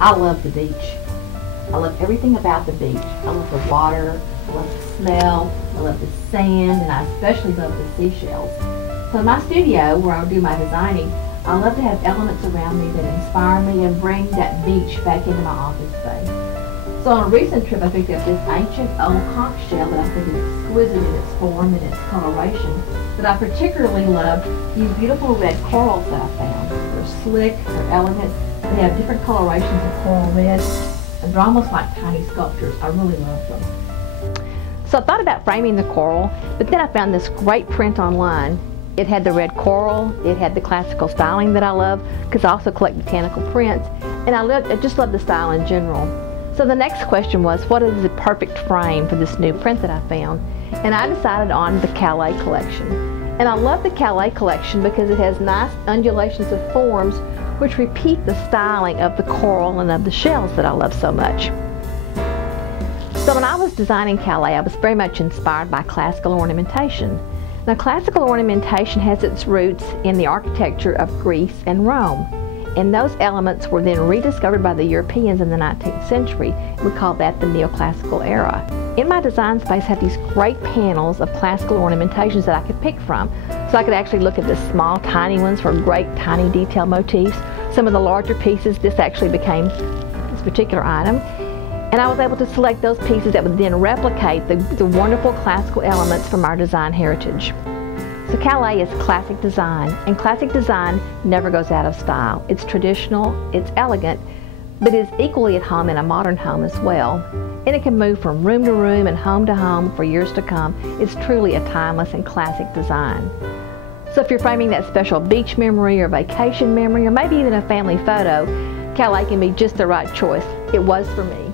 I love the beach. I love everything about the beach. I love the water, I love the smell, I love the sand, and I especially love the seashells. So in my studio, where I do my designing, I love to have elements around me that inspire me and bring that beach back into my office space. So on a recent trip, I picked up this ancient old conch shell that I think is exquisite in its form and its coloration. But I particularly love these beautiful red corals that I found. They're slick, they're elegant, they have different colorations of coral red, and they're almost like tiny sculptures. I really love them. So I thought about framing the coral, but then I found this great print online. It had the red coral, it had the classical styling that I love, because I also collect botanical prints, and I just love the style in general. So the next question was, what is the perfect frame for this new print that I found? And I decided on the Calais collection. And I love the Calais collection because it has nice undulations of forms which repeat the styling of the coral and of the shells that I love so much. So when I was designing Calais, I was very much inspired by classical ornamentation. Now, classical ornamentation has its roots in the architecture of Greece and Rome. And those elements were then rediscovered by the Europeans in the 19th century. We call that the neoclassical era. In my design space, I have these great panels of classical ornamentations that I could pick from. So I could actually look at the small, tiny ones for great, tiny detail motifs. Some of the larger pieces, this actually became this particular item. And I was able to select those pieces that would then replicate the wonderful classical elements from our design heritage. So Calais is classic design, and classic design never goes out of style. It's traditional, it's elegant, but it is equally at home in a modern home as well. And it can move from room to room and home to home for years to come. It's truly a timeless and classic design. So if you're framing that special beach memory or vacation memory, or maybe even a family photo, Calais can be just the right choice. It was for me.